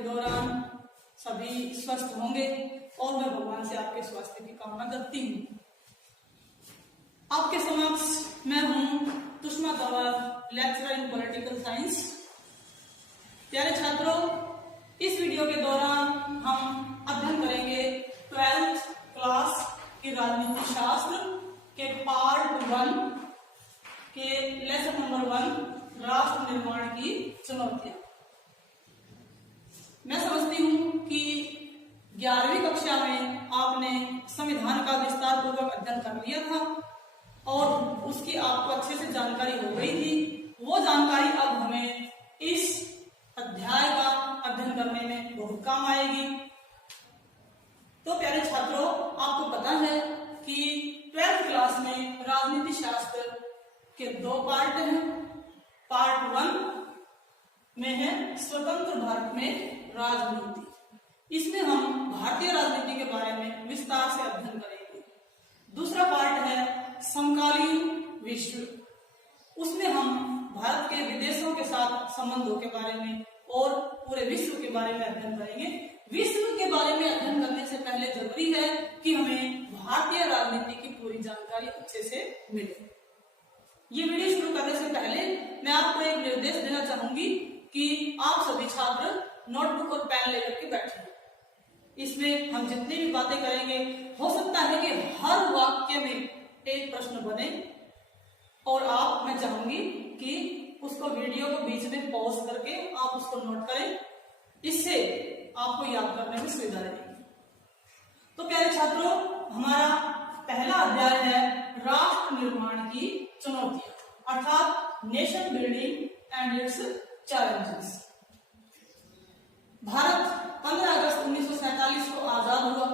के दौरान सभी स्वस्थ होंगे और मैं भगवान से आपके स्वास्थ्य की कामना करती हूँ। आपके समक्ष मैं हूँ Tushma Tanwar, lecturer in political science. प्यारे छात्रों, इस वीडियो के दौरान हम अध्ययन करेंगे 12th क्लास की राजनीति शास्त्र के पार्ट 1 के लेसन नंबर 1 राष्ट्र निर्माण की चुनौतियां। मैं समझती हूँ कि 11वीं कक्षा में आपने संविधान का विस्तार पूर्वक अध्ययन कर लिया था और उसकी आपको अच्छे से जानकारी हो गई थी। वो जानकारी अब हमें इस अध्याय का अध्ययन करने में बहुत काम आएगी। तो प्यारे छात्रों, आपको पता है कि 12th क्लास में राजनीति शास्त्र के 2 पार्ट हैं। पार्ट 1 में है स्वतंत्र भारत में राजनीति। इसमें हम भारतीय राजनीति के बारे में विस्तार से अध्ययन करेंगे। दूसरा पार्ट है समकालीन विश्व। उसमें हम भारत के विदेशों के साथ संबंधों के बारे में और पूरे विश्व के बारे में अध्ययन करेंगे। विश्व के बारे में अध्ययन करने से पहले जरूरी है कि हमें भारतीय राजनीति की पूरी जानकारी अच्छे से मिले। ये वीडियो शुरू करने से पहले मैं आपको एक निर्देश देना चाहूंगी कि आप सभी छात्र नोटबुक और पेन लेकर के बैठे। इसमें हम जितनी भी बातें करेंगे, हो सकता है कि हर वाक्य में एक प्रश्न बने और मैं चाहूंगी कि उसको वीडियो को बीच में पॉज करके आप उसको नोट करें। इससे आपको याद करने में सुविधा रहेगी। तो प्यारे छात्रों, हमारा पहला अध्याय है राष्ट्र निर्माण की चुनौतियां, अर्थात nation building and it's challenges. Bharat 15 अगस्त 1947 को आजाद हुआ।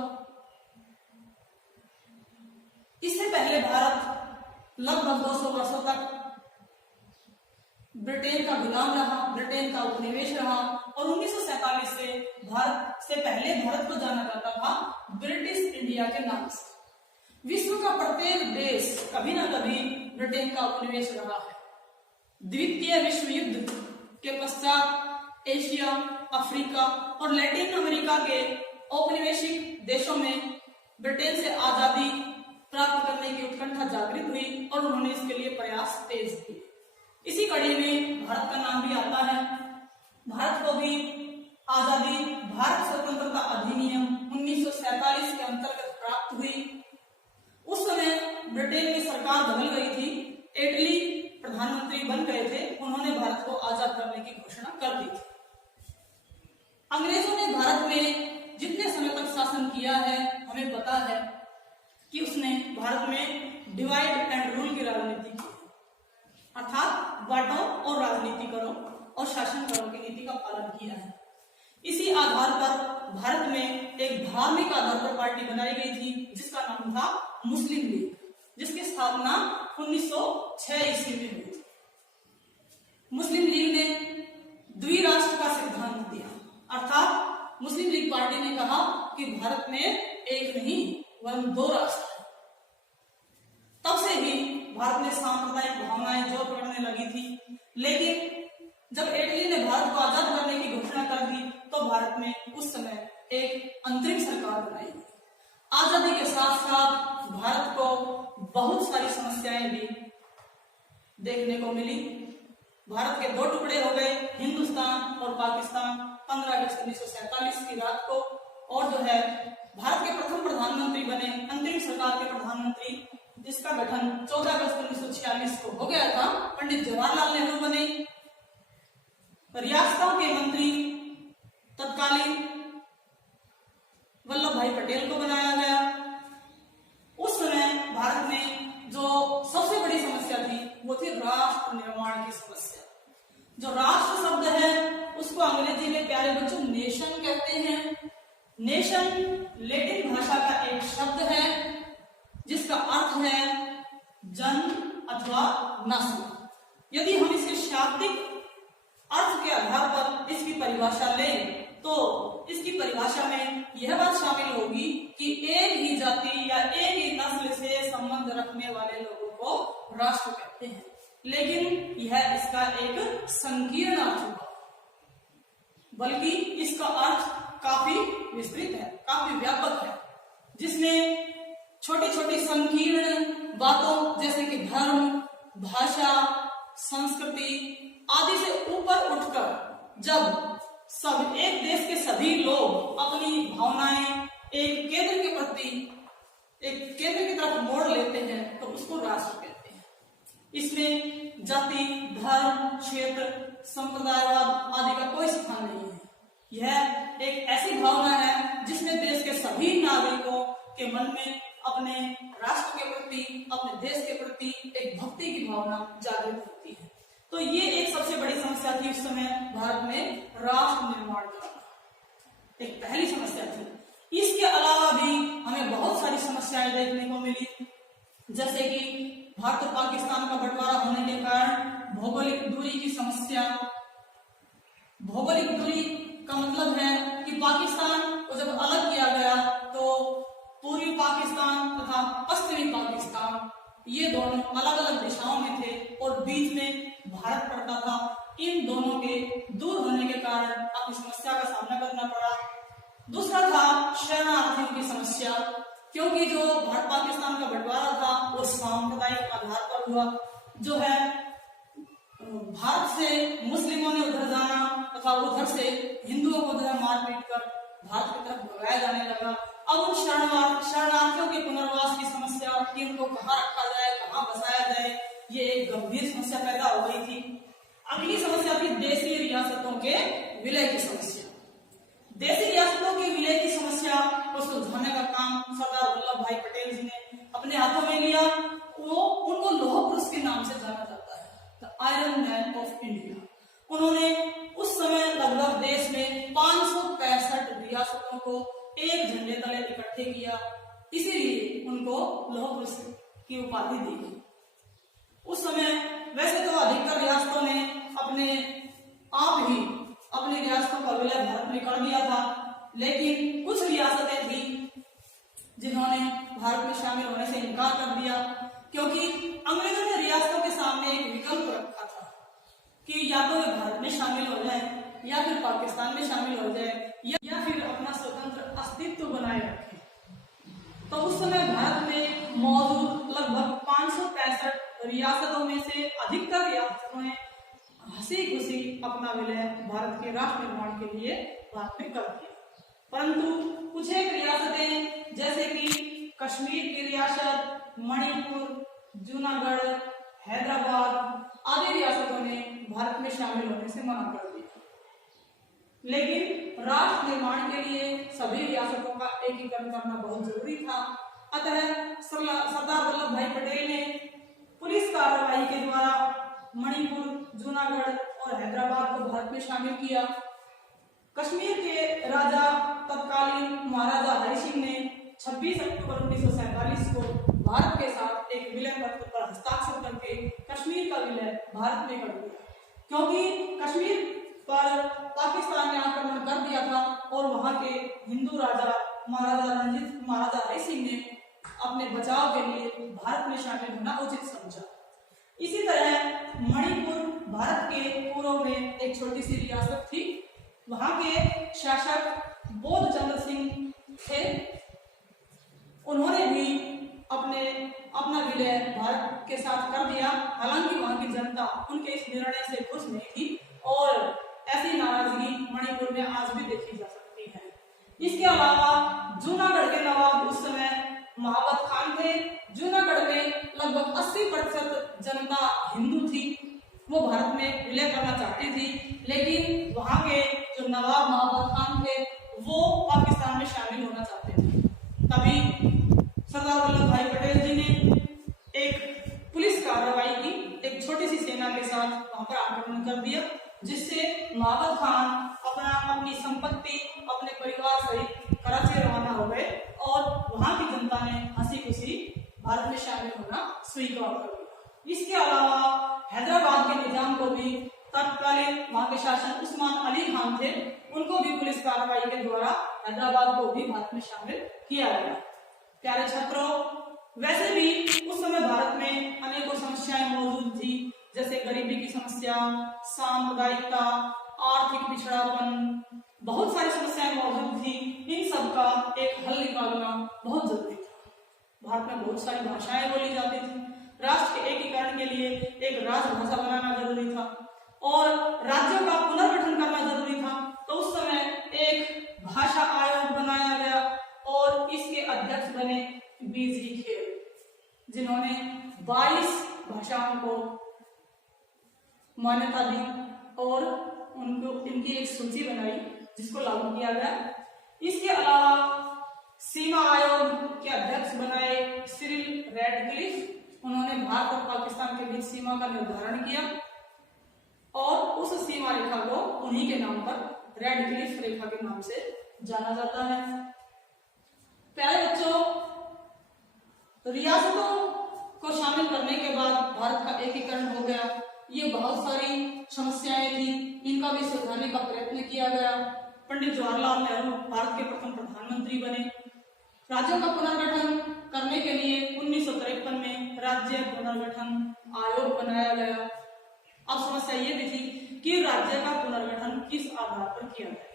इससे पहले भारत लगभग 200 वर्षों तक ब्रिटेन का गुलाम रहा, ब्रिटेन का उपनिवेश रहा और 1947 से पहले भारत को जाना जाता था ब्रिटिश इंडिया के नाम से। विश्व का प्रत्येक देश कभी ना कभी ब्रिटेन का उपनिवेश रहा है। द्वितीय विश्व युद्ध के पश्चात एशिया, अफ्रीका और लैटिन अमेरिका के औपनिवेशिक देशों में ब्रिटेन से आजादी प्राप्त करने की उत्कंठा जागृत हुई और उन्होंने इसके लिए प्रयास तेज किए। इसी कड़ी में भारत का नाम भी आता है। भारत को भी आजादी भारत स्वतंत्रता अधिनियम 1947 के अंतर्गत प्राप्त हुई। उस समय ब्रिटेन की सरकार बदल गई थी, एटली प्रधानमंत्री बन गए थे। उन्होंने भारत को आजाद करने की घोषणा कर दी थी। अंग्रेजों ने भारत में जितने समय तक शासन किया है, हमें पता है कि उसने भारत में डिवाइड एंड रूल की राजनीति की, अर्थात बांटो और राजनीति करो और शासन करो की नीति का पालन किया है। इसी आधार पर भारत में एक धार्मिक आधार पर पार्टी बनाई गई थी जिसका नाम था मुस्लिम लीग, जिसकी स्थापना 1906 ईस्वी में हुई थी। मुस्लिम लीग ने द्विराष्ट्र का सिद्धांत दिया, अर्थात मुस्लिम लीग पार्टी ने कहा कि भारत में एक नहीं वरन 2 राष्ट्र है। तब से ही भारत में सांप्रदायिक भावनाएं जोर पकड़ने लगी थी। लेकिन जब एटली ने भारत को आजाद करने की घोषणा कर दी तो भारत में उस समय एक अंतरिम सरकार बनाई गई। आजादी के साथ साथ भारत को बहुत सारी समस्याएं भी देखने को मिली। भारत के 2 टुकड़े हो गए, हिंदुस्तान और पाकिस्तान, 15 अगस्त 1947 की रात को। और जो है भारत के प्रथम प्रधानमंत्री बने, अंतरिम सरकार के प्रधानमंत्री, जिसका गठन 14 अगस्त 1946 को हो गया था, पंडित जवाहरलाल नेहरू बने। रियासतों के मंत्री तत्कालीन वल्लभ भाई पटेल को बनाया गया। उस समय भारत में जो सबसे बड़ी समस्या थी वो थी राष्ट्र निर्माण की समस्या। जो राष्ट्र शब्द है उसको अंग्रेजी में प्यारे बच्चों नेशन कहते हैं। नेशन लैटिन भाषा का एक शब्द है जिसका अर्थ है जन अथवा नस्ल। यदि हम इसके शाब्दिक अर्थ के आधार पर इसकी परिभाषा लें तो इसकी परिभाषा में यह बात शामिल होगी कि एक ही जाति या एक ही नस्ल से संबंध रखने वाले लोगों को राष्ट्र कहते हैं। लेकिन यह इसका एक संकीर्ण अर्थ हुआ। बल्कि इसका अर्थ काफी विस्तृत है, काफी व्यापक है, जिसमें छोटी छोटी संकीर्ण बातों जैसे कि धर्म, भाषा, संस्कृति आदि से ऊपर उठकर जब सब एक देश के सभी लोग अपनी भावनाएं एक केंद्र की तरफ मोड़ लेते हैं तो उसको राष्ट्र कहते हैं। इसमें जाति, धर्म, क्षेत्र, संप्रदायवाद आदि का कोई स्थान नहीं है। यह एक ऐसी भावना है जिसमें देश के सभी नागरिकों के मन में अपने राष्ट्र के प्रति, अपने देश के प्रति एक भक्ति की भावना जागृत होती है। तो ये एक सबसे बड़ी समस्या थी उस समय भारत में राष्ट्र निर्माण करना, एक पहली समस्या थी। इसके अलावा भी हमें बहुत सारी समस्याएं देखने को मिली, जैसे कि भारत और पाकिस्तान का बंटवारा होने के कारण भौगोलिक दूरी की समस्या। भौगोलिक दूरी का मतलब है कि पाकिस्तान को जब अलग किया गया तो पूर्वी पाकिस्तान तथा पश्चिमी पाकिस्तान ये दोनों अलग अलग दिशाओं में थे और बीच में भारत पड़ता था। इन दोनों के दूर होने के कारण अपनी समस्या का सामना करना पड़ा। दूसरा था शरणार्थियों की समस्या, क्योंकि जो भारत पाकिस्तान का बंटवारा था वो सांप्रदायिक आधार पर हुआ। जो है भारत से मुस्लिमों ने उधर जाना तथा उधर से हिंदुओं को उधर मारपीट कर भारत की तरफ भगाया जाने लगा। अब उन शरणार्थियों के पुनर्वास की समस्या कि उनको कहाँ रखा जाए, कहाँ बसाया जाए, ये एक गंभीर समस्या पैदा हो गई थी। अगली समस्या थी देशी रियासतों के विलय की समस्या। देशी रियासतों के विलय की समस्या को सुलझाने का काम सरदार वल्लभ भाई पटेल जी ने अपने हाथों में लिया। वो उनको लौह पुरुष के नाम से जाना जाता है, the iron man of India. उन्होंने उस समय लगभग देश में 565 रियासतों को एक झंडे तले इकट्ठे किया, इसीलिए उनको लौह पुरुष की उपाधि दी गई। उस समय वैसे तो अधिकतर रियासतों ने अपने आप ही अपनी रियासतों का विलय भारत में कर दिया था, लेकिन कुछ रियासतें थी जिन्होंने भारत में शामिल होने से इनकार कर दिया, क्योंकि अंग्रेजों ने रियासतों के सामने एक विकल्प रखा था कि या तो वे भारत में शामिल हो जाए या फिर पाकिस्तान में शामिल हो जाए या फिर अपना स्वतंत्र अस्तित्व बनाए रखें। तो उस समय भारत में मौजूद लगभग 565 रियासतों में से अधिकतर रियासतों ने हंसी खुशी अपना विलय भारत के राष्ट्र निर्माण के लिए भारत में कर दिया। परंतु कुछ एक रियासतें जैसे कि कश्मीर की रियासत, मणिपुर, जूनागढ़, हैदराबाद आदि रियासतों ने भारत में शामिल होने से मना कर दिया। लेकिन राष्ट्र निर्माण के लिए सभी रियासतों का एकीकरण करना बहुत जरूरी था। अतः सरदार वल्लभ भाई पटेल ने पुलिस कार्रवाई के द्वारा मणिपुर, जूनागढ़ और हैदराबाद को भारत में शामिल किया। कश्मीर के राजा तत्कालीन महाराजा हरि सिंह ने 26 अक्टूबर 1947 को भारत के साथ एक विलय पत्र पर हस्ताक्षर करके कश्मीर का विलय भारत में कर दिया, क्योंकि कश्मीर पर पाकिस्तान ने आक्रमण कर दिया था और वहां के हिंदू राजा महाराजा हरि सिंह ने अपने बचाव के लिए भारत में शामिल होना उचित समझा। इसी तरह मणिपुर भारत के पूर्व में एक छोटी सी रियासत थी। वहां के शासक बोध चंद्र सिंह थे। उन्होंने भी अपना विलय भारत के साथ कर दिया। हालांकि वहां की जनता उनके इस निर्णय से खुश नहीं थी और ऐसी नाराजगी मणिपुर में आज भी देखी जा सकती है। इसके अलावा जूनागढ़ के नवाब उस समय महाबत खान थे। जूनागढ़ में लगभग 80% जनता हिंदू थी। वो भारत में विलय करना चाहती थी, लेकिन वहां के जो नवाब महाबत खान थे वो पाकिस्तान में शामिल होना चाहते थे। तभी सरदार वल्लभ भाई पटेल जी ने एक पुलिस कार्रवाई की, एक छोटी सी सेना के साथ वहां पर आक्रमण कर दिया, जिससे महाबत खान अपनी संपत्ति अपने परिवार सहित कराची रवाना हो गए और वहां की जनता ने हंसी खुशी भारत में शामिल होना स्वीकार कर लिया। इसके अलावा हैदराबाद के निजाम को भी तत्कालीन वहां के शासक उस्मान अली खान थे, उनको भी पुलिस कार्रवाई के द्वारा हैदराबाद को भी भारत में शामिल किया गया। प्यारे छात्रों, वैसे भी उस समय भारत में अनेकों समस्याएं मौजूद थी, जैसे गरीबी की समस्या, सांप्रदायिकता, आर्थिक पिछड़ापन, का एक हल निकालना बहुत जरूरी था। भारत में बहुत सारी भाषाएं बोली जाती थी। राष्ट्र के एकीकरण के लिए एक राजभाषा बनाना जरूरी था और राज्यों का पुनर्गठन करना जरूरी था। तो उस समय एक भाषा आयोग बनाया गया और इसके अध्यक्ष बने बीजी खेर, जिन्होंने 22 भाषाओं को मान्यता दी और उनको इनकी एक सूची बनाई जिसको लागू किया गया। इसके अलावा सीमा आयोग के अध्यक्ष बनाए सिरिल रैडक्लिफ। उन्होंने भारत और पाकिस्तान के बीच सीमा का निर्धारण किया और उस सीमा रेखा को उन्हीं के नाम पर रैडक्लिफ रेखा के नाम से जाना जाता है। प्यारे बच्चों, रियासतों को शामिल करने के बाद भारत का एकीकरण हो गया। ये बहुत सारी समस्याएं थी, इनका भी सुलझाने का प्रयत्न किया गया। पंडित जवाहरलाल नेहरू भारत के प्रथम प्रधानमंत्री बने। राज्यों का पुनर्गठन करने के लिए 1953 में राज्य पुनर्गठन आयोग बनाया गया। अब समस्या ये भी थी कि राज्य का पुनर्गठन किस आधार पर किया जाए,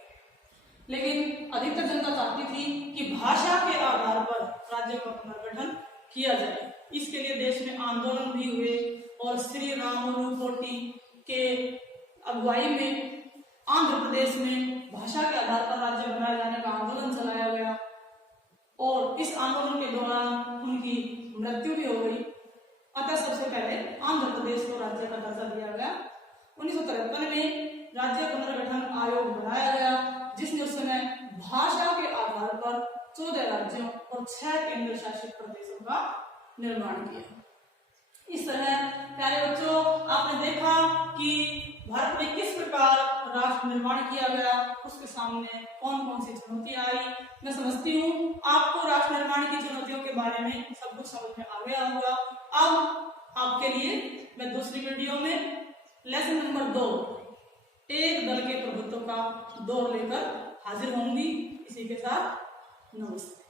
लेकिन अधिकतर जनता चाहती थी कि भाषा के आधार पर राज्य का पुनर्गठन किया जाए। इसके लिए देश में आंदोलन भी हुए और श्री रामुलु पोटी के अगुवाई में आंध्र प्रदेश में भाषा के आधार पर राज्य बनाए जाने का आंदोलन चलाया गया और इस आंदोलन के दौरान उनकी मृत्यु भी हो गई। अतः सबसे पहले आंध्र प्रदेश को राज्य का दर्जा दिया गया। 1953 में राज्य पुनर्गठन आयोग बनाया गया, जिसने उस समय भाषा के आधार पर 14 राज्यों और 6 केंद्र शासित प्रदेशों का निर्माण किया। इस तरह प्यारे बच्चों, आपने देखा कि भारत में किस प्रकार राष्ट्र निर्माण किया गया, उसके सामने कौन कौन सी चुनौतियां आई। मैं समझती हूँ आपको राष्ट्र निर्माण की चुनौतियों के बारे में सब कुछ समझ में आ गया होगा। अब आपके लिए मैं दूसरी वीडियो में लेसन नंबर 2 एक दल के प्रभुत्व का दौर लेकर हाजिर होंगी। इसी के साथ नमस्ते।